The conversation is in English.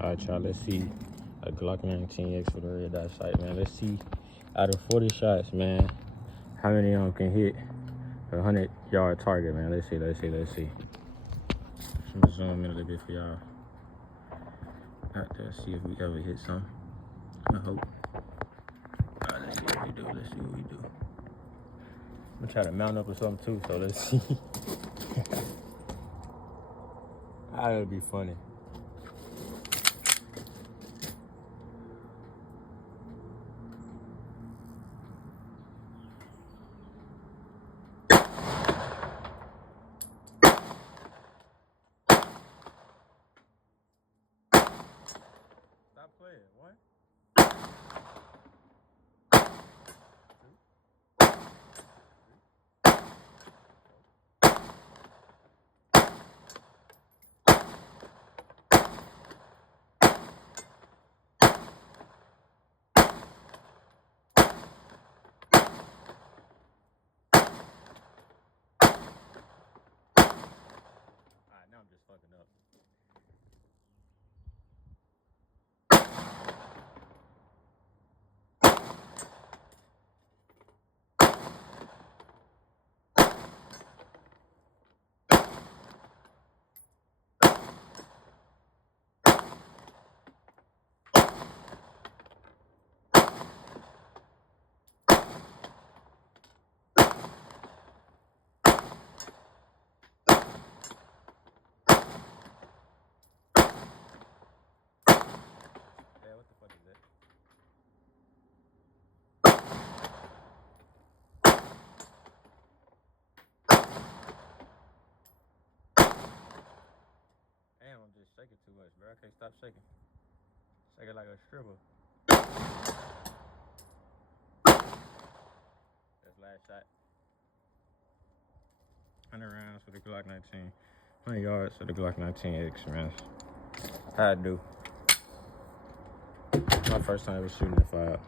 Alright, y'all, let's see a Glock 19X for the red dot sight, man. Let's see, out of 40 shots, man, how many of them can hit a 100-yard target, man. Let's see. I'm gonna zoom in a little bit for y'all. Out there, see if we ever hit some. I hope. Alright, let's see what we do. I'm gonna try to mount up or something too, so let's see. That'll be funny. Stop playing. One. Now I'm just fucking up. What the fuck is that? Damn, I'm just shaking too much, bro. I can't stop shaking. Shaking like a stripper. That's last shot. 100 rounds for the Glock 19. 100 yards for the Glock 19X, man. How I do. My first time ever shooting a 5.